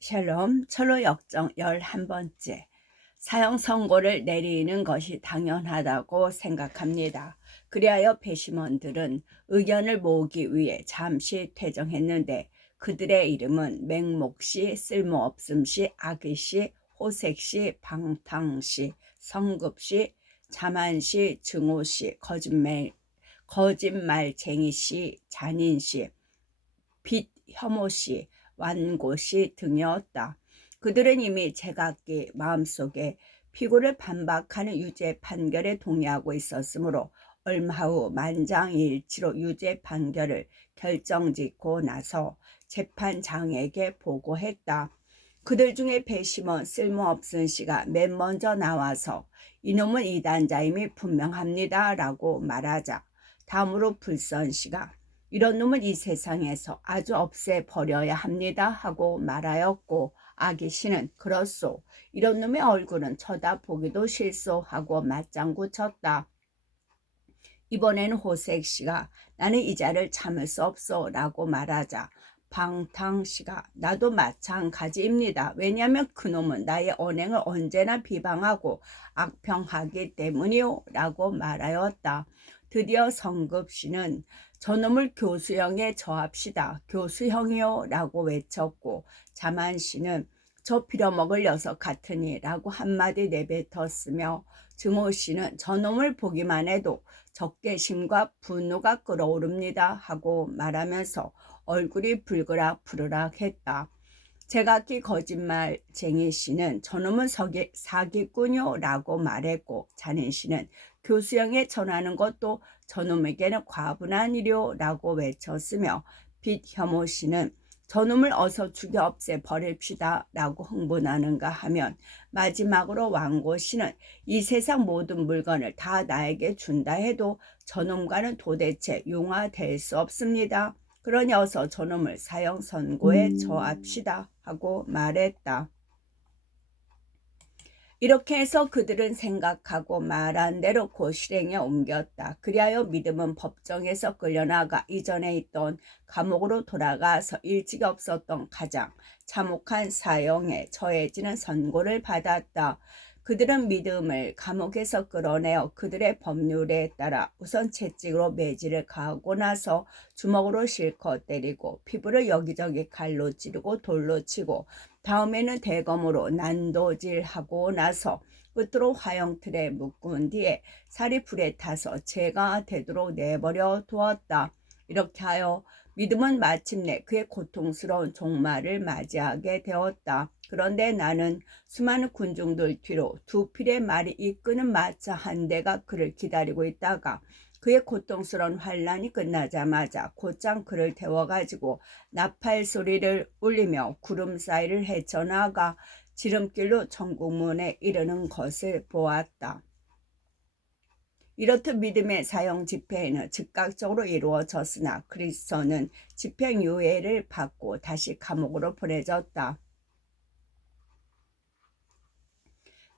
샬롬, 철로 역정 11번째. 사형 선고를 내리는 것이 당연하다고 생각합니다. 그리하여 배심원들은 의견을 모으기 위해 잠시 퇴정했는데 그들의 이름은 맹목시, 쓸모없음시, 악의시, 호색시, 방탕시, 성급시, 자만시, 증오시, 거짓말쟁이시, 잔인시, 빚 혐오시, 완고시 등이었다. 그들은 이미 제각기 마음속에 피고를 반박하는 유죄 판결에 동의하고 있었으므로 얼마 후 만장일치로 유죄 판결을 결정짓고 나서 재판장에게 보고했다. 그들 중에 배심원 쓸모없은 씨가 맨 먼저 나와서 이놈은 이단자임이 분명합니다 라고 말하자 다음으로 불선 씨가 이런 놈은 이 세상에서 아주 없애버려야 합니다 하고 말하였고 아기 씨는 그렇소. 이런 놈의 얼굴은 쳐다보기도 싫소 하고 맞장구 쳤다. 이번에는 호색 씨가 나는 이 자를 참을 수 없소 라고 말하자 방탕 씨가 나도 마찬가지입니다. 왜냐하면 그놈은 나의 언행을 언제나 비방하고 악평하기 때문이요 라고 말하였다. 드디어 성급 씨는 저놈을 교수형에 저합시다. 교수형이요 라고 외쳤고 자만 씨는 저 빌어먹을 녀석 같으니 라고 한마디 내뱉었으며 증오 씨는 저놈을 보기만 해도 적개심과 분노가 끓어오릅니다 하고 말하면서 얼굴이 붉으락부르락 했다. 제각기 거짓말쟁이 씨는 저놈은 사기꾼요 라고 말했고 잔인 씨는 교수형에 전하는 것도 저놈에게는 과분한 일이요 라고 외쳤으며 빚 혐오 씨는 저놈을 어서 죽여 없애 버립시다 라고 흥분하는가 하면 마지막으로 완고 씨는 이 세상 모든 물건을 다 나에게 준다 해도 저놈과는 도대체 융화될 수 없습니다. 그러니 어서 저놈을 사형 선고에 처합시다 하고 말했다. 이렇게 해서 그들은 생각하고 말한 대로 곧 실행에 옮겼다. 그리하여 믿음은 법정에서 끌려나가 이전에 있던 감옥으로 돌아가서 일찍 없었던 가장 참혹한 사형에 처해지는 선고를 받았다. 그들은 믿음을 감옥에서 끌어내어 그들의 법률에 따라 우선 채찍으로 매질을 가하고 나서 주먹으로 실컷 때리고 피부를 여기저기 칼로 찌르고 돌로 치고 다음에는 대검으로 난도질하고 나서 끝으로 화형틀에 묶은 뒤에 살이 불에 타서 재가 되도록 내버려 두었다. 이렇게 하여 믿음은 마침내 그의 고통스러운 종말을 맞이하게 되었다. 그런데 나는 수많은 군중들 뒤로 두 필의 말이 이끄는 마차 한 대가 그를 기다리고 있다가 그의 고통스러운 환란이 끝나자마자 곧장 그를 태워가지고 나팔 소리를 울리며 구름 사이를 헤쳐나가 지름길로 천국문에 이르는 것을 보았다. 이렇듯 믿음의 사형 집회는 즉각적으로 이루어졌으나 크리스천은 집행유예를 받고 다시 감옥으로 보내졌다.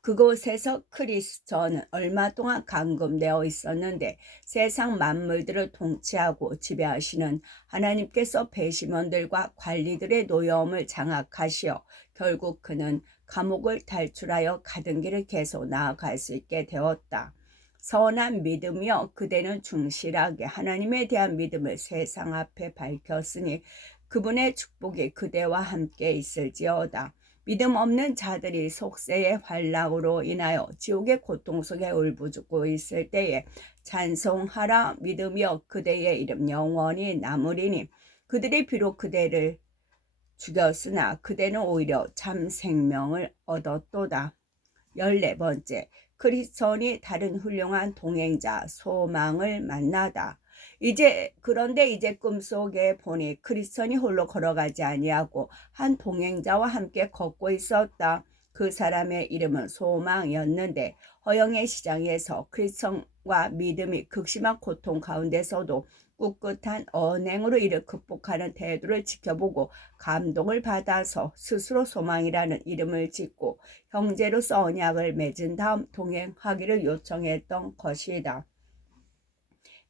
그곳에서 크리스천은 얼마 동안 감금되어 있었는데 세상 만물들을 통치하고 지배하시는 하나님께서 배심원들과 관리들의 노여움을 장악하시어 결국 그는 감옥을 탈출하여 가던 길을 계속 나아갈 수 있게 되었다. 선한 믿음이여 그대는 충실하게 하나님에 대한 믿음을 세상 앞에 밝혔으니 그분의 축복이 그대와 함께 있을지어다. 믿음 없는 자들이 속세의 환락으로 인하여 지옥의 고통 속에 울부짖고 있을 때에 찬송하라 믿음이여 그대의 이름 영원히 남으리니 그들이 비록 그대를 죽였으나 그대는 오히려 참 생명을 얻었도다. 14번째, 크리스천이 다른 훌륭한 동행자 소망을 만나다. 그런데 이제 꿈속에 보니 크리스천이 홀로 걸어가지 아니하고 한 동행자와 함께 걷고 있었다. 그 사람의 이름은 소망이었는데 허영의 시장에서 크리스천과 믿음이 극심한 고통 가운데서도 꿋꿋한 언행으로 이를 극복하는 태도를 지켜보고 감동을 받아서 스스로 소망이라는 이름을 짓고 형제로서 언약을 맺은 다음 동행하기를 요청했던 것이다.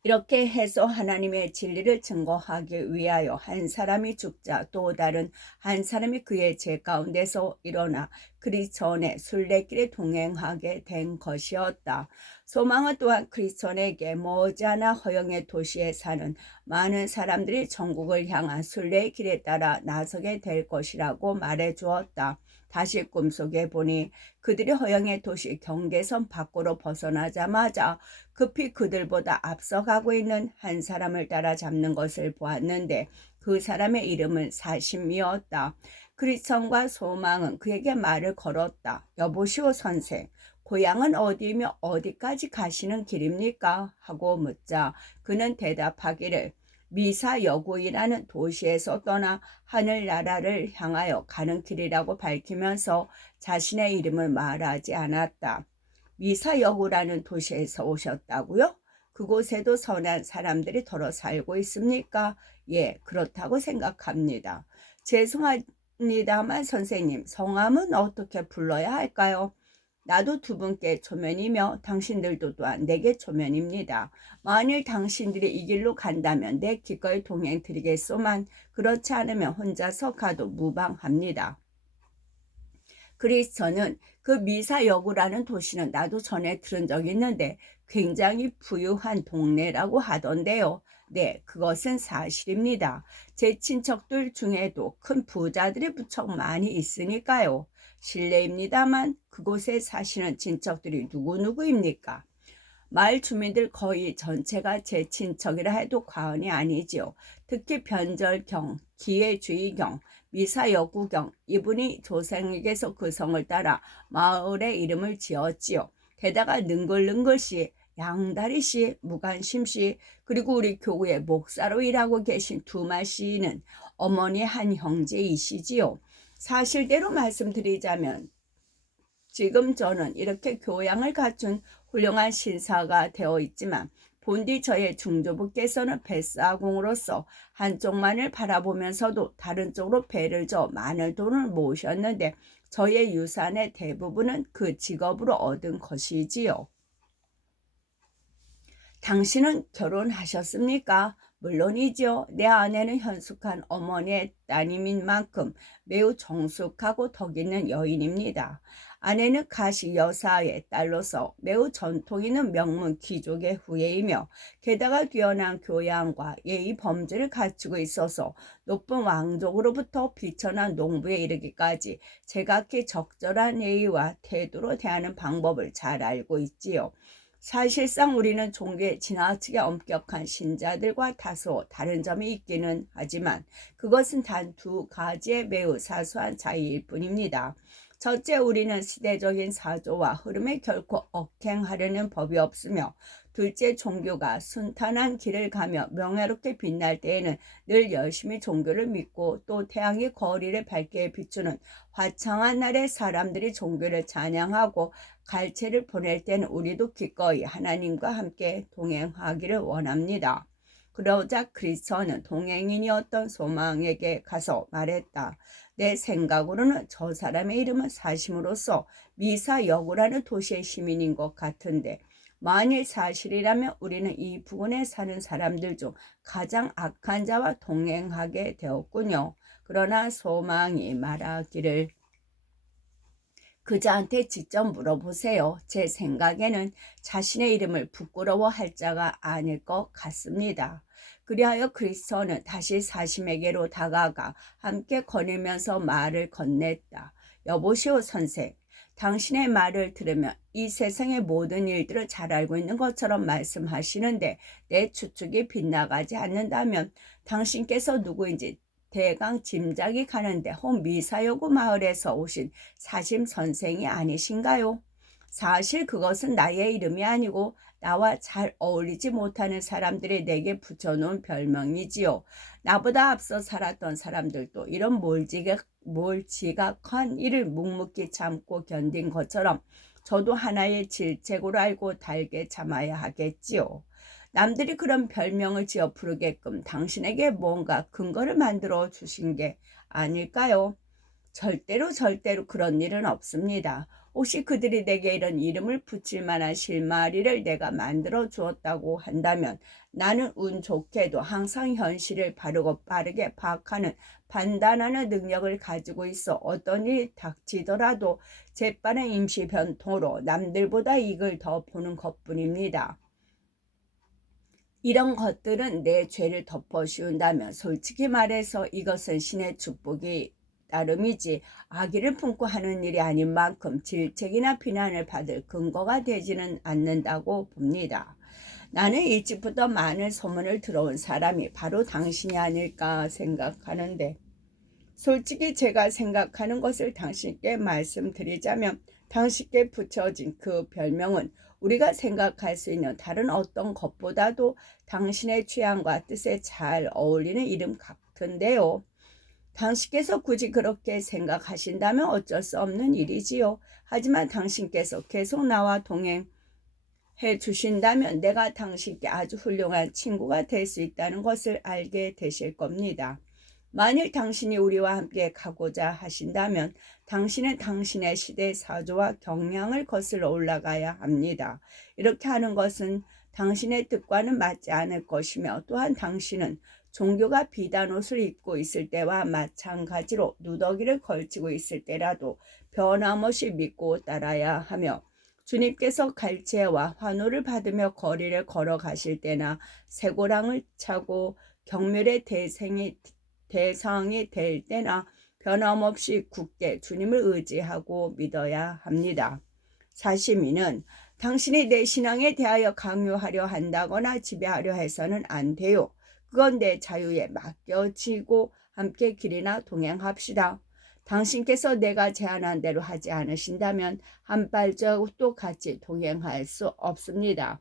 이렇게 해서 하나님의 진리를 증거하기 위하여 한 사람이 죽자 또 다른 한 사람이 그의 죄 가운데서 일어나 그리스도의 순례길에 동행하게 된 것이었다. 소망은 또한 그리스도에게 머지않아 허영의 도시에 사는 많은 사람들이 천국을 향한 순례의 길에 따라 나서게 될 것이라고 말해 주었다. 다시 꿈속에 보니 그들이 허영의 도시 경계선 밖으로 벗어나자마자 급히 그들보다 앞서가고 있는 한 사람을 따라잡는 것을 보았는데 그 사람의 이름은 사심이었다. 크리스천과 소망은 그에게 말을 걸었다. 여보시오 선생, 고향은 어디이며 어디까지 가시는 길입니까? 하고 묻자 그는 대답하기를 미사여구이라는 도시에서 떠나 하늘나라를 향하여 가는 길이라고 밝히면서 자신의 이름을 말하지 않았다. 미사여구라는 도시에서 오셨다고요? 그곳에도 선한 사람들이 덜어 살고 있습니까? 예, 그렇다고 생각합니다. 죄송합니다만 선생님, 성함은 어떻게 불러야 할까요? 나도 두 분께 초면이며 당신들도 또한 내게 초면입니다. 만일 당신들이 이 길로 간다면 내 기꺼이 동행 드리겠소만 그렇지 않으면 혼자서 가도 무방합니다. 그리스도는 그 미사여구라는 도시는 나도 전에 들은 적이 있는데 굉장히 부유한 동네라고 하던데요. 네, 그것은 사실입니다. 제 친척들 중에도 큰 부자들이 무척 많이 있으니까요. 실례입니다만 그곳에 사시는 친척들이 누구누구입니까? 마을 주민들 거의 전체가 제 친척이라 해도 과언이 아니지요. 특히 변절경, 기회주의경, 미사여구경, 이분이 조상에게서 그 성을 따라 마을의 이름을 지었지요. 게다가 능글능글씨, 양다리씨, 무관심씨, 그리고 우리 교구의 목사로 일하고 계신 두마씨는 어머니 한 형제이시지요. 사실대로 말씀드리자면 지금 저는 이렇게 교양을 갖춘 훌륭한 신사가 되어 있지만 본디 저의 중조부께서는 뱃사공으로서 한쪽만을 바라보면서도 다른 쪽으로 배를 저 많은 돈을 모으셨는데 저의 유산의 대부분은 그 직업으로 얻은 것이지요. 당신은 결혼하셨습니까? 물론이죠. 내 아내는 현숙한 어머니의 따님인 만큼 매우 정숙하고 덕 있는 여인입니다. 아내는 가시 여사의 딸로서 매우 전통 있는 명문 귀족의 후예이며 게다가 뛰어난 교양과 예의 범죄를 갖추고 있어서 높은 왕족으로부터 비천한 농부에 이르기까지 제각기 적절한 예의와 태도로 대하는 방법을 잘 알고 있지요. 사실상 우리는 종교에 지나치게 엄격한 신자들과 다소 다른 점이 있기는 하지만 그것은 단 두 가지의 매우 사소한 차이일 뿐입니다. 첫째, 우리는 시대적인 사조와 흐름에 결코 억행하려는 법이 없으며 둘째, 종교가 순탄한 길을 가며 명예롭게 빛날 때에는 늘 열심히 종교를 믿고 또 태양이 거리를 밝게 비추는 화창한 날에 사람들이 종교를 찬양하고 갈채를 보낼 때는 우리도 기꺼이 하나님과 함께 동행하기를 원합니다. 그러자 그리스도는 동행인이었던 소망에게 가서 말했다. 내 생각으로는 저 사람의 이름은 사심으로서 미사여구라는 도시의 시민인 것 같은데 만일 사실이라면 우리는 이 부근에 사는 사람들 중 가장 악한 자와 동행하게 되었군요. 그러나 소망이 말하기를 그자한테 직접 물어보세요. 제 생각에는 자신의 이름을 부끄러워할 자가 아닐 것 같습니다. 그리하여 그리스도는 다시 사심에게로 다가가 함께 거닐면서 말을 건넸다. 여보시오 선생, 당신의 말을 들으면 이 세상의 모든 일들을 잘 알고 있는 것처럼 말씀하시는데 내 추측이 빗나가지 않는다면 당신께서 누구인지 대강 짐작이 가는데 혹 미사여구 마을에서 오신 사심 선생이 아니신가요? 사실 그것은 나의 이름이 아니고 나와 잘 어울리지 못하는 사람들이 내게 붙여놓은 별명이지요. 나보다 앞서 살았던 사람들도 이런 몰지각한 일을 묵묵히 참고 견딘 것처럼 저도 하나의 질책으로 알고 달게 참아야 하겠지요. 남들이 그런 별명을 지어 부르게끔 당신에게 뭔가 근거를 만들어 주신 게 아닐까요? 절대로 그런 일은 없습니다. 혹시 그들이 내게 이런 이름을 붙일 만한 실마리를 내가 만들어 주었다고 한다면 나는 운 좋게도 항상 현실을 바르고 빠르게 파악하는 판단하는 능력을 가지고 있어 어떤 일이 닥치더라도 재빠른 임시 변통으로 남들보다 이익을 더 보는 것뿐입니다. 이런 것들은 내 죄를 덮어 씌운다면 솔직히 말해서 이것은 신의 축복이 따름이지 악의를 품고 하는 일이 아닌 만큼 질책이나 비난을 받을 근거가 되지는 않는다고 봅니다. 나는 일찍부터 많은 소문을 들어온 사람이 바로 당신이 아닐까 생각하는데, 솔직히 제가 생각하는 것을 당신께 말씀드리자면 당신께 붙여진 그 별명은 우리가 생각할 수 있는 다른 어떤 것보다도 당신의 취향과 뜻에 잘 어울리는 이름 같은데요. 당신께서 굳이 그렇게 생각하신다면 어쩔 수 없는 일이지요. 하지만 당신께서 계속 나와 동행해 주신다면 내가 당신께 아주 훌륭한 친구가 될 수 있다는 것을 알게 되실 겁니다. 만일 당신이 우리와 함께 가고자 하신다면 당신은 당신의 시대 사조와 경향을 거슬러 올라가야 합니다. 이렇게 하는 것은 당신의 뜻과는 맞지 않을 것이며, 또한 당신은 종교가 비단 옷을 입고 있을 때와 마찬가지로 누더기를 걸치고 있을 때라도 변함없이 믿고 따라야 하며, 주님께서 갈채와 환호를 받으며 거리를 걸어가실 때나 쇠고랑을 차고 경멸의 대상이 될 때나 변함없이 굳게 주님을 의지하고 믿어야 합니다. 사시미는 당신이 내 신앙에 대하여 강요하려 한다거나 지배하려 해서는 안 돼요. 그건 내 자유에 맡겨지고 함께 길이나 동행합시다. 당신께서 내가 제안한 대로 하지 않으신다면 한 발자국도 같이 동행할 수 없습니다.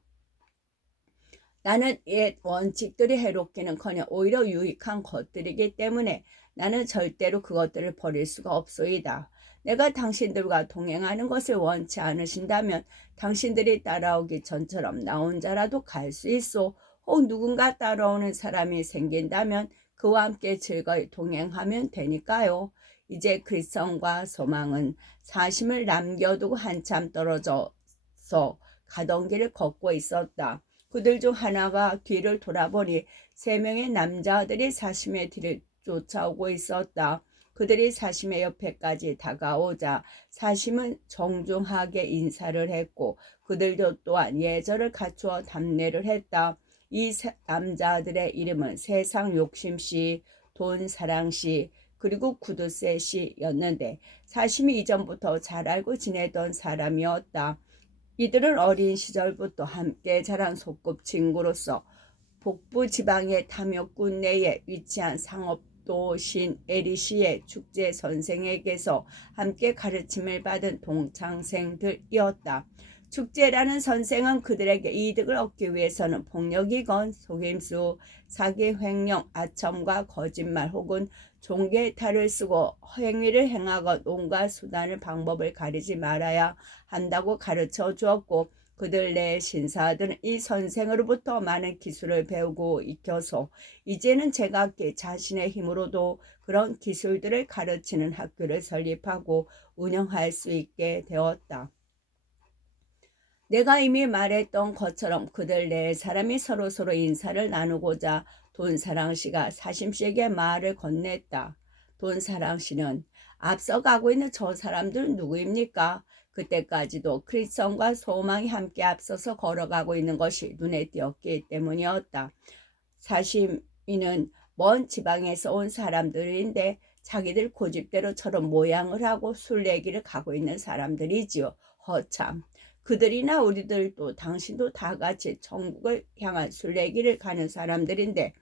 나는 옛 원칙들이 해롭기는커녕 오히려 유익한 것들이기 때문에 나는 절대로 그것들을 버릴 수가 없소이다. 내가 당신들과 동행하는 것을 원치 않으신다면 당신들이 따라오기 전처럼 나 혼자라도 갈 수 있소. 혹 누군가 따라오는 사람이 생긴다면 그와 함께 즐거이 동행하면 되니까요. 이제 그리스도와 소망은 사심을 남겨두고 한참 떨어져서 가던 길을 걷고 있었다. 그들 중 하나가 뒤를 돌아보니 3명의 남자들이 사심의 뒤를 쫓아오고 있었다. 그들이 사심의 옆에까지 다가오자 사심은 정중하게 인사를 했고 그들도 또한 예절을 갖추어 답례를 했다. 이 남자들의 이름은 세상 욕심씨, 돈 사랑씨, 그리고 구두쇠씨였는데 사심이 이전부터 잘 알고 지내던 사람이었다. 이들은 어린 시절부터 함께 자란 소꿉친구로서 북부 지방의 탐욕군 내에 위치한 상업도신 에리시의 축제 선생에게서 함께 가르침을 받은 동창생들이었다. 축제라는 선생은 그들에게 이득을 얻기 위해서는 폭력이건 속임수, 사기, 횡령, 아첨과 거짓말 혹은 종교의 탈을 쓰고 행위를 행하건 온갖 수단을 방법을 가리지 말아야 한다고 가르쳐 주었고, 그들 내 신사들은 이 선생으로부터 많은 기술을 배우고 익혀서 이제는 제각기 자신의 힘으로도 그런 기술들을 가르치는 학교를 설립하고 운영할 수 있게 되었다. 내가 이미 말했던 것처럼 그들 네 사람이 서로서로 인사를 나누고자 돈사랑씨가 사심씨에게 말을 건넸다. 돈사랑씨는 앞서가고 있는 저 사람들은 누구입니까? 그때까지도 크리스천과 소망이 함께 앞서서 걸어가고 있는 것이 눈에 띄었기 때문이었다. 사심이는 먼 지방에서 온 사람들인데 자기들 고집대로 저런 모양을 하고 술래기를 가고 있는 사람들이지요. 허참. 그들이나 우리들도 당신도 다 같이 천국을 향한 순례길을 가는 사람들인데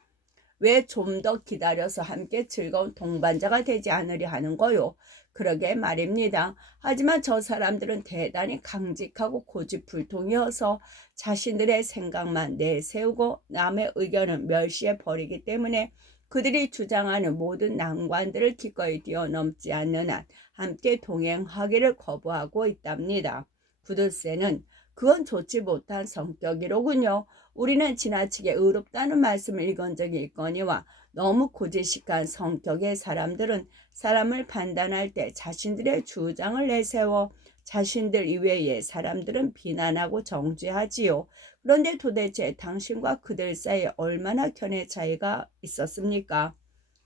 왜 좀 더 기다려서 함께 즐거운 동반자가 되지 않으려 하는 거요? 그러게 말입니다. 하지만 저 사람들은 대단히 강직하고 고집불통이어서 자신들의 생각만 내세우고 남의 의견은 멸시해 버리기 때문에 그들이 주장하는 모든 난관들을 기꺼이 뛰어넘지 않는 한 함께 동행하기를 거부하고 있답니다. 구두쇠는 그건 좋지 못한 성격이로군요. 우리는 지나치게 의롭다는 말씀을 읽은 적이 있거니와 너무 고지식한 성격의 사람들은 사람을 판단할 때 자신들의 주장을 내세워 자신들 이외의 사람들은 비난하고 정죄하지요. 그런데 도대체 당신과 그들 사이에 얼마나 견해 차이가 있었습니까?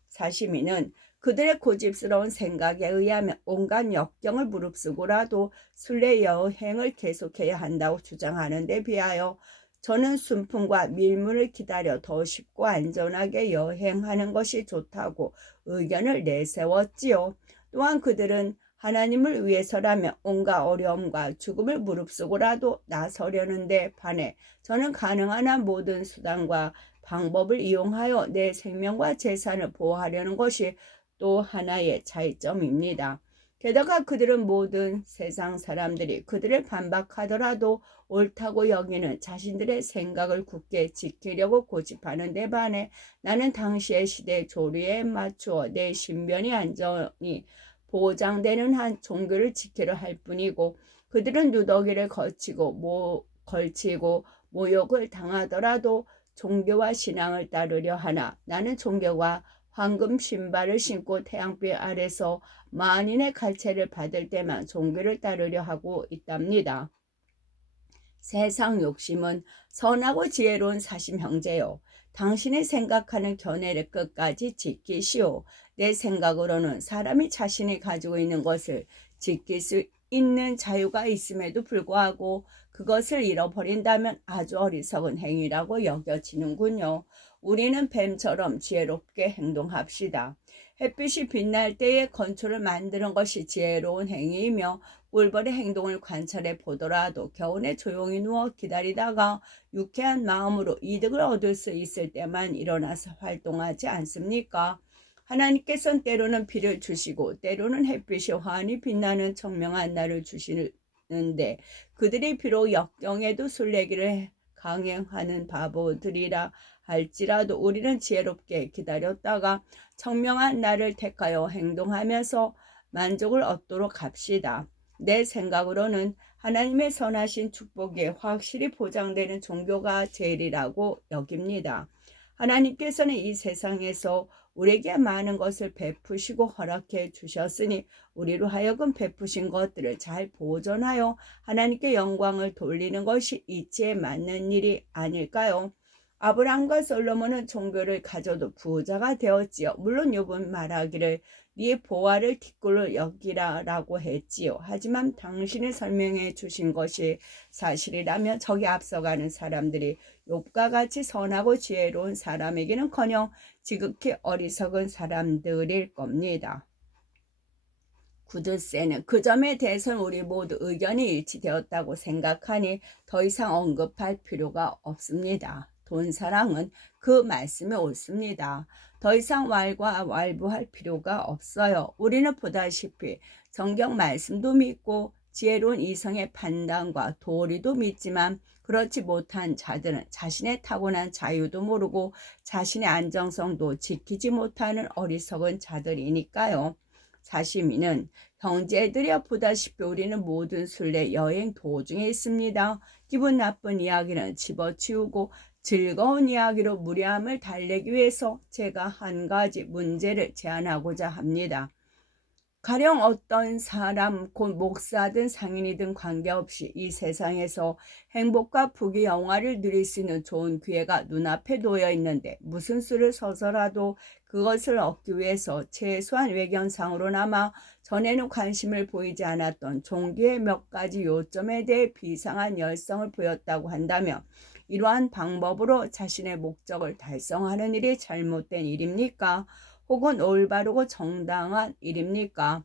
사시미는 그들의 고집스러운 생각에 의하면 온갖 역경을 무릅쓰고라도 순례 여행을 계속해야 한다고 주장하는 데 비하여 저는 순풍과 밀물을 기다려 더 쉽고 안전하게 여행하는 것이 좋다고 의견을 내세웠지요. 또한 그들은 하나님을 위해서라면 온갖 어려움과 죽음을 무릅쓰고라도 나서려는데 반해 저는 가능한 한 모든 수단과 방법을 이용하여 내 생명과 재산을 보호하려는 것이 또 하나의 차이점입니다. 게다가 그들은 모든 세상 사람들이 그들을 반박하더라도 옳다고 여기는 자신들의 생각을 굳게 지키려고 고집하는 데 반해 나는 당시의 시대 조류에 맞추어 내 신변이 안전이 보장되는 한 종교를 지키려 할 뿐이고 그들은 누더기를 걸치고 모욕을 당하더라도 종교와 신앙을 따르려 하나 나는 종교가 황금 신발을 신고 태양빛 아래서 만인의 갈채를 받을 때만 종교를 따르려 하고 있답니다. 세상 욕심은 선하고 지혜로운 사심 형제요. 당신이 생각하는 견해를 끝까지 지키시오. 내 생각으로는 사람이 자신이 가지고 있는 것을 지킬 수 있는 자유가 있음에도 불구하고 그것을 잃어버린다면 아주 어리석은 행위라고 여겨지는군요. 우리는 뱀처럼 지혜롭게 행동합시다. 햇빛이 빛날 때에 건초를 만드는 것이 지혜로운 행위이며 꿀벌의 행동을 관찰해 보더라도 겨우내 조용히 누워 기다리다가 유쾌한 마음으로 이득을 얻을 수 있을 때만 일어나서 활동하지 않습니까? 하나님께서는 때로는 비를 주시고 때로는 햇빛이 환히 빛나는 청명한 날을 주시는데 그들이 비록 역경에도 순례길을 강행하는 바보들이라 할지라도 우리는 지혜롭게 기다렸다가 청명한 날을 택하여 행동하면서 만족을 얻도록 합시다. 내 생각으로는 하나님의 선하신 축복이 확실히 보장되는 종교가 제일이라고 여깁니다. 하나님께서는 이 세상에서 우리에게 많은 것을 베푸시고 허락해 주셨으니 우리로 하여금 베푸신 것들을 잘 보존하여 하나님께 영광을 돌리는 것이 이치에 맞는 일이 아닐까요? 아브라함과 솔로몬은 종교를 가져도 부자가 되었지요. 물론 욥은 말하기를 네 보화를 뒷골로 여기라라고 했지요. 하지만 당신이 설명해 주신 것이 사실이라면 저기 앞서가는 사람들이 욥과 같이 선하고 지혜로운 사람에게는커녕 지극히 어리석은 사람들일 겁니다. 구두쇠는 그 점에 대해서는 우리 모두 의견이 일치되었다고 생각하니 더 이상 언급할 필요가 없습니다. 돈사랑은 그 말씀이 옳습니다. 더 이상 왈가왈부할 필요가 없어요. 우리는 보다시피 성경 말씀도 믿고 지혜로운 이성의 판단과 도리도 믿지만 그렇지 못한 자들은 자신의 타고난 자유도 모르고 자신의 안정성도 지키지 못하는 어리석은 자들이니까요. 사시미는 형제들이여 보다시피 우리는 모든 순례 여행 도중에 있습니다. 기분 나쁜 이야기는 집어치우고 즐거운 이야기로 무례함을 달래기 위해서 제가 한 가지 문제를 제안하고자 합니다. 가령 어떤 사람 곧 목사든 상인이든 관계없이 이 세상에서 행복과 부귀 영화를 누릴 수 있는 좋은 기회가 눈앞에 놓여 있는데 무슨 수를 서서라도 그것을 얻기 위해서 최소한 외견상으로나마 전에는 관심을 보이지 않았던 종교의 몇 가지 요점에 대해 비상한 열성을 보였다고 한다면 이러한 방법으로 자신의 목적을 달성하는 일이 잘못된 일입니까? 혹은 올바르고 정당한 일입니까?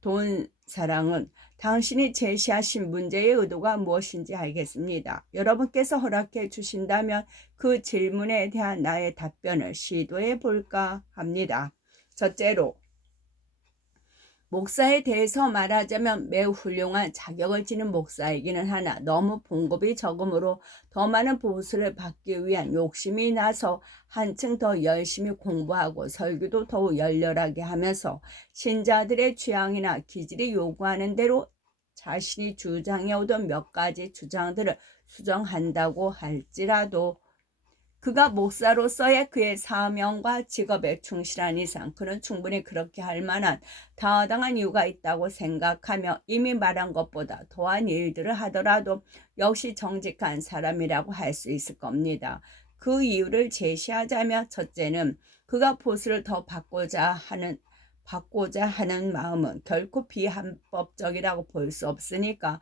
돈 사랑은 당신이 제시하신 문제의 의도가 무엇인지 알겠습니다. 여러분께서 허락해 주신다면 그 질문에 대한 나의 답변을 시도해 볼까 합니다. 첫째로, 목사에 대해서 말하자면 매우 훌륭한 자격을 지닌 목사이기는 하나 너무 봉급이 적으므로 더 많은 보수를 받기 위한 욕심이 나서 한층 더 열심히 공부하고 설교도 더욱 열렬하게 하면서 신자들의 취향이나 기질이 요구하는 대로 자신이 주장해오던 몇 가지 주장들을 수정한다고 할지라도 그가 목사로서의 그의 사명과 직업에 충실한 이상 그는 충분히 그렇게 할 만한 타당한 이유가 있다고 생각하며 이미 말한 것보다 더한 일들을 하더라도 역시 정직한 사람이라고 할 수 있을 겁니다. 그 이유를 제시하자면 첫째는 그가 보수를 더 받고자 하는 마음은 결코 비합법적이라고 볼 수 없으니까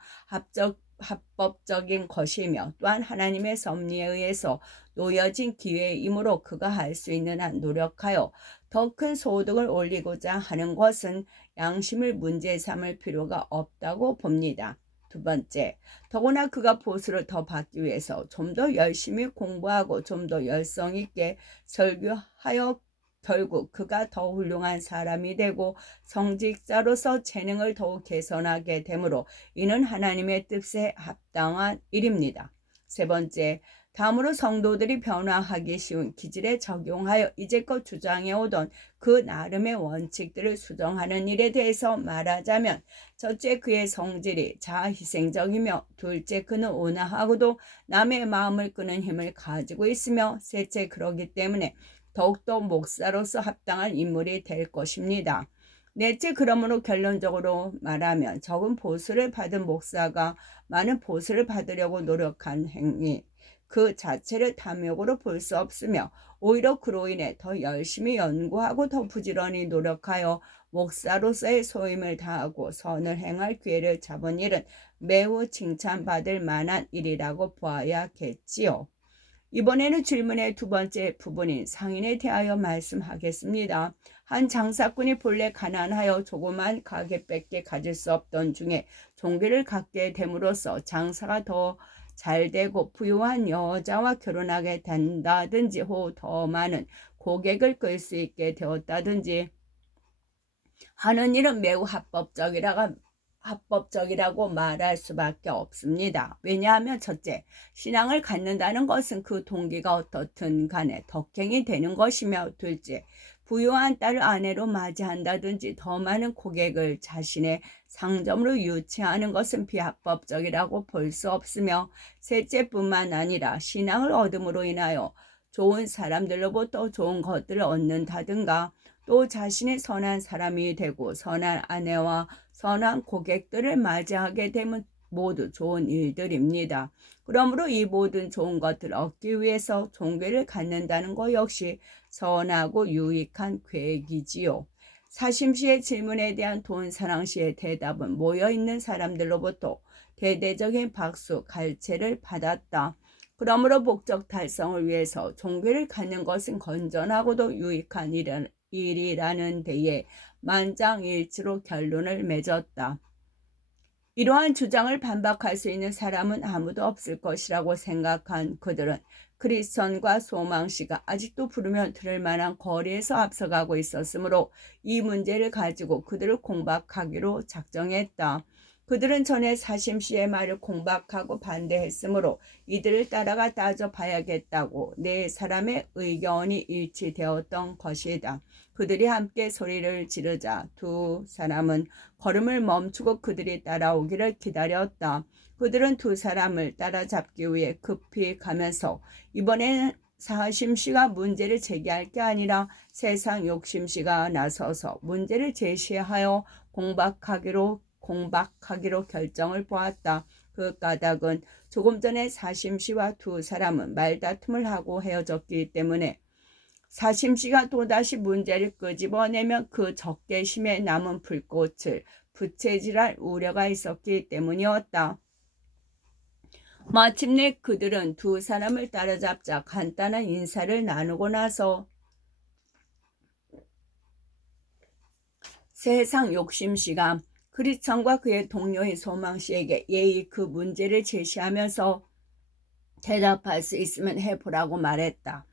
합법적인 것이며 또한 하나님의 섭리에 의해서 놓여진 기회이므로 그가 할 수 있는 한 노력하여 더 큰 소득을 올리고자 하는 것은 양심을 문제 삼을 필요가 없다고 봅니다. 두 번째, 더구나 그가 보수를 더 받기 위해서 좀 더 열심히 공부하고 좀 더 열성 있게 설교하여 결국 그가 더 훌륭한 사람이 되고 성직자로서 재능을 더욱 개선하게 되므로 이는 하나님의 뜻에 합당한 일입니다. 세 번째, 다음으로 성도들이 변화하기 쉬운 기질에 적용하여 이제껏 주장해오던 그 나름의 원칙들을 수정하는 일에 대해서 말하자면 첫째, 그의 성질이 자아희생적이며 둘째, 그는 온화하고도 남의 마음을 끄는 힘을 가지고 있으며 셋째, 그러기 때문에 더욱더 목사로서 합당한 인물이 될 것입니다. 넷째, 그러므로 결론적으로 말하면 적은 보수를 받은 목사가 많은 보수를 받으려고 노력한 행위 그 자체를 탐욕으로 볼 수 없으며 오히려 그로 인해 더 열심히 연구하고 더 부지런히 노력하여 목사로서의 소임을 다하고 선을 행할 기회를 잡은 일은 매우 칭찬받을 만한 일이라고 보아야겠지요. 이번에는 질문의 두 번째 부분인 상인에 대하여 말씀하겠습니다. 한 장사꾼이 본래 가난하여 조그만 가게밖에 가질 수 없던 중에 종기를 갖게 됨으로써 장사가 더 잘되고 부유한 여자와 결혼하게 된다든지 혹 더 많은 고객을 끌 수 있게 되었다든지 하는 일은 매우 합법적이라고 말할 수밖에 없습니다. 왜냐하면 첫째, 신앙을 갖는다는 것은 그 동기가 어떻든 간에 덕행이 되는 것이며 둘째, 부유한 딸을 아내로 맞이한다든지 더 많은 고객을 자신의 상점으로 유치하는 것은 비합법적이라고 볼 수 없으며 셋째뿐만 아니라 신앙을 얻음으로 인하여 좋은 사람들로부터 좋은 것들을 얻는다든가 또 자신이 선한 사람이 되고 선한 아내와 선한 고객들을 맞이하게 되면 모두 좋은 일들입니다. 그러므로 이 모든 좋은 것들을 얻기 위해서 종교를 갖는다는 것 역시 선하고 유익한 계획이지요. 사심시의 질문에 대한 돈사랑시의 대답은 모여있는 사람들로부터 대대적인 박수, 갈채를 받았다. 그러므로 목적 달성을 위해서 종교를 갖는 것은 건전하고도 유익한 일이라는 데에 만장일치로 결론을 맺었다. 이러한 주장을 반박할 수 있는 사람은 아무도 없을 것이라고 생각한 그들은 크리스천과 소망씨가 아직도 부르면 들을 만한 거리에서 앞서가고 있었으므로 이 문제를 가지고 그들을 공박하기로 작정했다. 그들은 전에 사심씨의 말을 공박하고 반대했으므로 이들을 따라가 따져봐야겠다고 네 사람의 의견이 일치되었던 것이다. 그들이 함께 소리를 지르자 두 사람은 걸음을 멈추고 그들이 따라오기를 기다렸다. 그들은 두 사람을 따라잡기 위해 급히 가면서 이번에는 사심씨가 문제를 제기할 게 아니라 세상 욕심씨가 나서서 문제를 제시하여 공박하기로 결정을 보았다. 그 까닭은 조금 전에 사심씨와 두 사람은 말다툼을 하고 헤어졌기 때문에 사심씨가 또다시 문제를 끄집어내면 그 적개심에 남은 불꽃을 부채질할 우려가 있었기 때문이었다. 마침내 그들은 두 사람을 따라잡자 간단한 인사를 나누고 나서 세상 욕심씨가 크리스천과 그의 동료인 소망씨에게 예의 그 문제를 제시하면서 대답할 수 있으면 해보라고 말했다.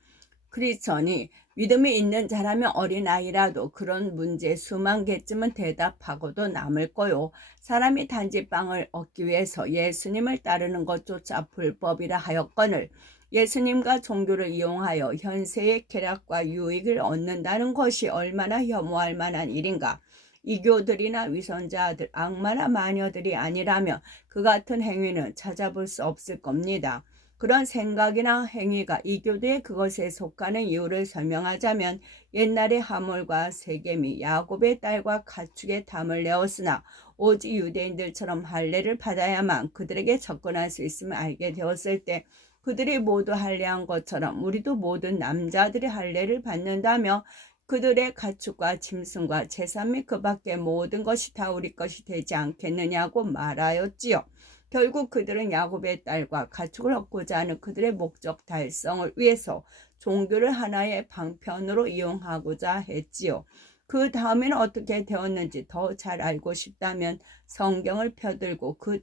크리스천이 믿음이 있는 자라면 어린아이라도 그런 문제 수만 개쯤은 대답하고도 남을 거요. 사람이 단지 빵을 얻기 위해서 예수님을 따르는 것조차 불법이라 하였거늘 예수님과 종교를 이용하여 현세의 쾌락과 유익을 얻는다는 것이 얼마나 혐오할 만한 일인가. 이교들이나 위선자들, 악마나 마녀들이 아니라면 그 같은 행위는 찾아볼 수 없을 겁니다. 그런 생각이나 행위가 이교도에 그것에 속하는 이유를 설명하자면 옛날에 하몰과 세겜이 야곱의 딸과 가축의 담을 내었으나 오직 유대인들처럼 할례를 받아야만 그들에게 접근할 수 있음을 알게 되었을 때 그들이 모두 할례한 것처럼 우리도 모든 남자들이 할례를 받는다며 그들의 가축과 짐승과 재산 및 그 밖의 모든 것이 다 우리 것이 되지 않겠느냐고 말하였지요. 결국 그들은 야곱의 딸과 가축을 얻고자 하는 그들의 목적 달성을 위해서 종교를 하나의 방편으로 이용하고자 했지요. 그 다음에는 어떻게 되었는지 더 잘 알고 싶다면 성경을 펴들고 그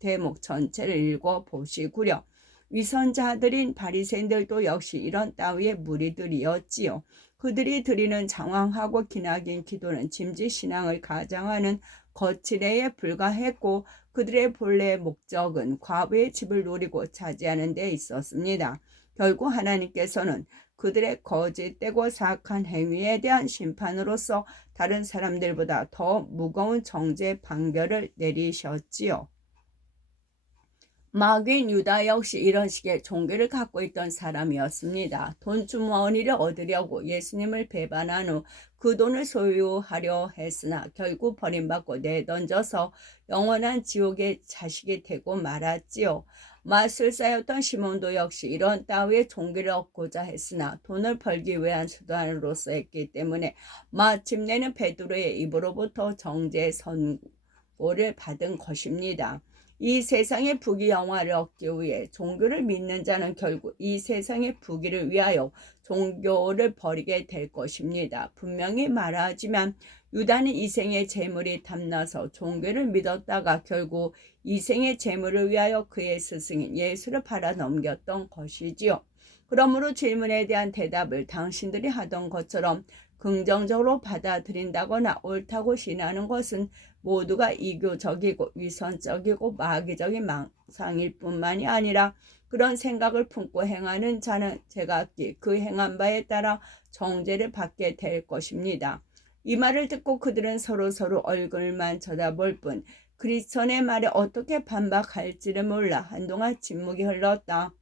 대목 전체를 읽어보시구려. 위선자들인 바리새인들도 역시 이런 따위의 무리들이었지요. 그들이 드리는 장황하고 기나긴 기도는 짐짓 신앙을 가장하는 거칠애에 불과했고 그들의 본래 목적은 과부의 집을 노리고 차지하는 데 있었습니다. 결국 하나님께서는 그들의 거짓되고 사악한 행위에 대한 심판으로서 다른 사람들보다 더 무거운 정죄 판결을 내리셨지요. 마귀인 유다 역시 이런 식의 종교를 갖고 있던 사람이었습니다. 돈주머니를 얻으려고 예수님을 배반한 후 그 돈을 소유하려 했으나 결국 버림받고 내던져서 영원한 지옥의 자식이 되고 말았지요. 마술사였던 시몬도 역시 이런 따위의 종교를 얻고자 했으나 돈을 벌기 위한 수단으로서 했기 때문에 마침내는 베드로의 입으로부터 정죄 선고를 받은 것입니다. 이 세상의 부귀영화를 얻기 위해 종교를 믿는 자는 결국 이 세상의 부귀를 위하여 종교를 버리게 될 것입니다. 분명히 말하지만 유다는 이생의 재물이 탐나서 종교를 믿었다가 결국 이생의 재물을 위하여 그의 스승인 예수를 팔아 넘겼던 것이지요. 그러므로 질문에 대한 대답을 당신들이 하던 것처럼 긍정적으로 받아들인다거나 옳다고 신하는 것은 모두가 이교적이고 위선적이고 마귀적인 망상일 뿐만이 아니라 그런 생각을 품고 행하는 자는 제각기 그 행한 바에 따라 정죄를 받게 될 것입니다. 이 말을 듣고 그들은 서로 얼굴만 쳐다볼 뿐 그리스도의 말에 어떻게 반박할지를 몰라 한동안 침묵이 흘렀다.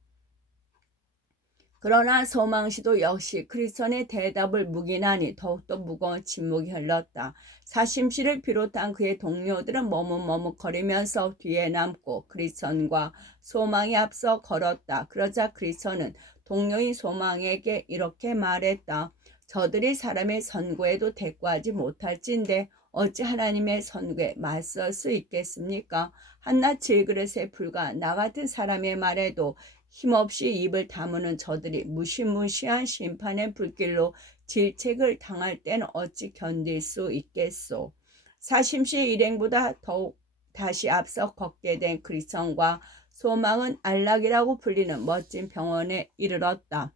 그러나 소망시도 역시 크리스천의 대답을 묵인하니 더욱더 무거운 침묵이 흘렀다. 사심씨를 비롯한 그의 동료들은 머뭇머뭇거리면서 뒤에 남고 크리스천과 소망이 앞서 걸었다. 그러자 크리스천은 동료인 소망에게 이렇게 말했다. 저들이 사람의 선고에도 대꾸하지 못할진데 어찌 하나님의 선고에 맞설 수 있겠습니까? 한낱 질그릇에 불과 나 같은 사람의 말에도 힘없이 입을 다무는 저들이 무시무시한 심판의 불길로 질책을 당할 때는 어찌 견딜 수 있겠소. 사심시의 일행보다 더욱 다시 앞서 걷게 된 크리스천과 소망은 안락이라고 불리는 멋진 병원에 이르렀다.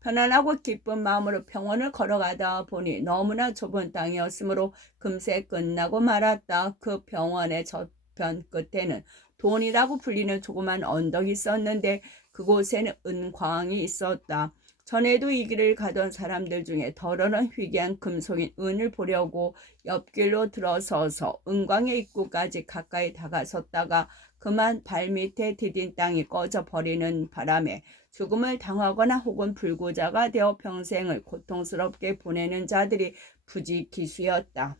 편안하고 기쁜 마음으로 병원을 걸어가다 보니 너무나 좁은 땅이었으므로 금세 끝나고 말았다. 그 병원의 저편 끝에는 돈이라고 불리는 조그만 언덕이 있었는데 그곳에는 은광이 있었다. 전에도 이 길을 가던 사람들 중에 덜어는 희귀한 금속인 은을 보려고 옆길로 들어서서 은광의 입구까지 가까이 다가섰다가 그만 발밑에 디딘 땅이 꺼져 버리는 바람에 죽음을 당하거나 혹은 불구자가 되어 평생을 고통스럽게 보내는 자들이 부지기수였다.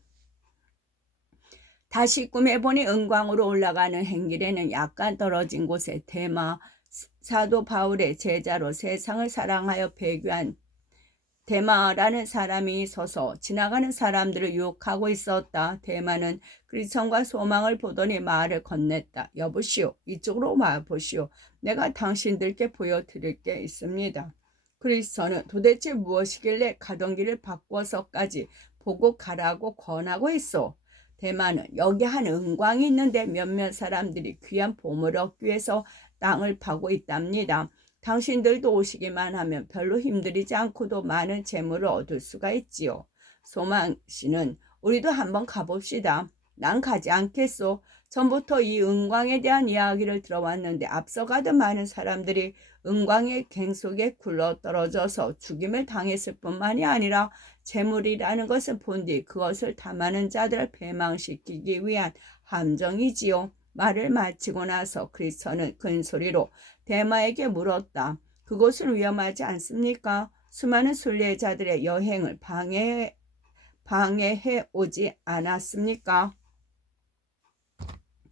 다시 꿈에 보니 은광으로 올라가는 행길에는 약간 떨어진 곳에 대마 사도 바울의 제자로 세상을 사랑하여 배교한 대마라는 사람이 서서 지나가는 사람들을 유혹하고 있었다. 대마는 크리스천과 소망을 보더니 말을 건넸다. 여보시오, 이쪽으로 와보시오. 내가 당신들께 보여드릴 게 있습니다. 크리스천은 도대체 무엇이길래 가던 길을 바꿔서까지 보고 가라고 권하고 있어. 대마는 여기 한 은광이 있는데 몇몇 사람들이 귀한 보물을 얻기 위해서 땅을 파고 있답니다. 당신들도 오시기만 하면 별로 힘들이지 않고도 많은 재물을 얻을 수가 있지요. 소망 씨는 우리도 한번 가봅시다. 난 가지 않겠소. 전부터 이 은광에 대한 이야기를 들어왔는데 앞서가던 많은 사람들이 은광의 갱 속에 굴러떨어져서 죽임을 당했을 뿐만이 아니라 재물이라는 것을 본 뒤 그것을 탐하는 자들을 배망시키기 위한 함정이지요. 말을 마치고 나서 그리스도는 큰 소리로 대마에게 물었다. 그곳은 위험하지 않습니까? 수많은 순례자들의 여행을 방해해 오지 않았습니까?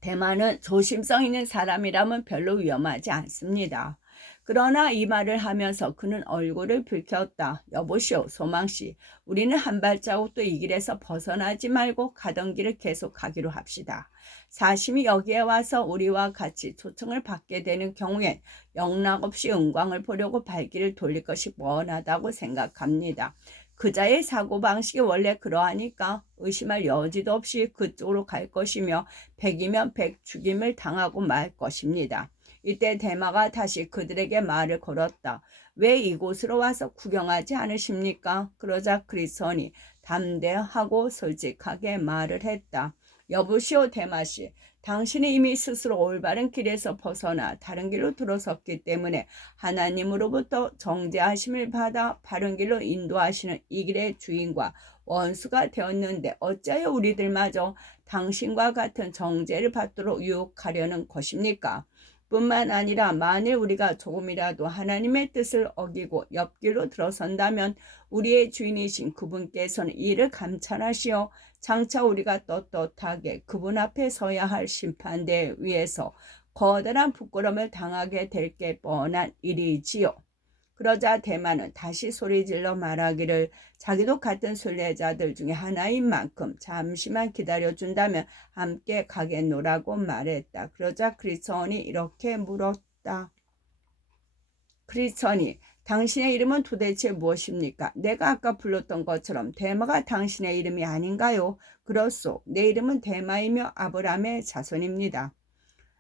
대마는 조심성 있는 사람이라면 별로 위험하지 않습니다. 그러나 이 말을 하면서 그는 얼굴을 붉혔다. 여보시오, 소망씨. 우리는 한 발자국도 이 길에서 벗어나지 말고 가던 길을 계속 가기로 합시다. 사심이 여기에 와서 우리와 같이 초청을 받게 되는 경우엔 영락없이 은광을 보려고 발길을 돌릴 것이 뻔하다고 생각합니다. 그자의 사고방식이 원래 그러하니까 의심할 여지도 없이 그쪽으로 갈 것이며 백이면 백 죽임을 당하고 말 것입니다. 이때 대마가 다시 그들에게 말을 걸었다. 왜 이곳으로 와서 구경하지 않으십니까? 그러자 그리스도니 담대하고 솔직하게 말을 했다. 여보시오 대마씨, 당신이 이미 스스로 올바른 길에서 벗어나 다른 길로 들어섰기 때문에 하나님으로부터 정죄하심을 받아 바른 길로 인도하시는 이 길의 주인과 원수가 되었는데 어찌하여 우리들마저 당신과 같은 정죄를 받도록 유혹하려는 것입니까? 뿐만 아니라 만일 우리가 조금이라도 하나님의 뜻을 어기고 옆길로 들어선다면 우리의 주인이신 그분께서는 이를 감찰하시어 장차 우리가 떳떳하게 그분 앞에 서야 할 심판대 위에서 거대한 부끄러움을 당하게 될 게 뻔한 일이지요. 그러자 대마는 다시 소리질러 말하기를 자기도 같은 순례자들 중에 하나인 만큼 잠시만 기다려준다면 함께 가겠노라고 말했다. 그러자 크리스천이 이렇게 물었다. 크리스천이 당신의 이름은 도대체 무엇입니까? 내가 아까 불렀던 것처럼 대마가 당신의 이름이 아닌가요? 그렇소. 내 이름은 대마이며 아브라함의 자손입니다.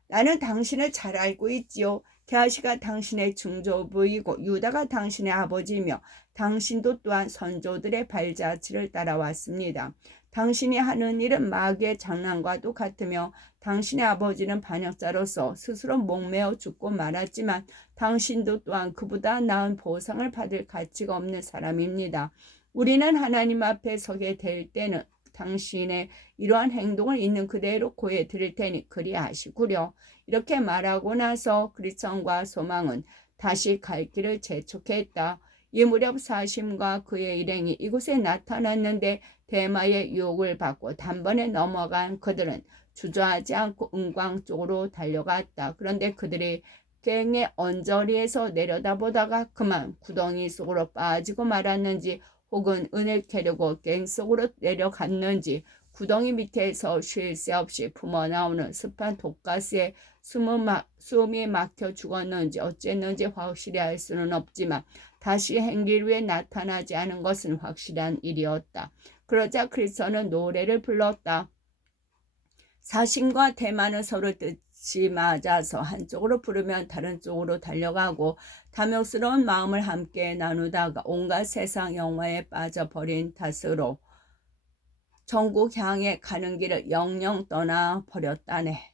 나는 당신을 잘 알고 있지요. 게하시가 당신의 중조부이고 유다가 당신의 아버지이며 당신도 또한 선조들의 발자취를 따라왔습니다. 당신이 하는 일은 마귀의 장난과도 같으며 당신의 아버지는 반역자로서 스스로 목매어 죽고 말았지만 당신도 또한 그보다 나은 보상을 받을 가치가 없는 사람입니다. 우리는 하나님 앞에 서게 될 때는 당신의 이러한 행동을 있는 그대로 고해 드릴 테니 그리하시구려. 이렇게 말하고 나서 그리스도와 소망은 다시 갈 길을 재촉했다. 이 무렵 사심과 그의 일행이 이곳에 나타났는데 대마의 유혹을 받고 단번에 넘어간 그들은 주저하지 않고 은광 쪽으로 달려갔다. 그런데 그들이 갱의 언저리에서 내려다보다가 그만 구덩이 속으로 빠지고 말았는지 혹은 은을 캐려고 갱 속으로 내려갔는지 구덩이 밑에서 쉴 새 없이 품어나오는 습한 독가스에 숨이 막혀 죽었는지 어쨌는지 확실히 알 수는 없지만 다시 행길 위에 나타나지 않은 것은 확실한 일이었다. 그러자 그리스도는 노래를 불렀다. 사심과 대마는 서로 뜻이 맞아서 한쪽으로 부르면 다른 쪽으로 달려가고 탐욕스러운 마음을 함께 나누다가 온갖 세상 영화에 빠져버린 탓으로 천국 향해 가는 길을 영영 떠나 버렸다네.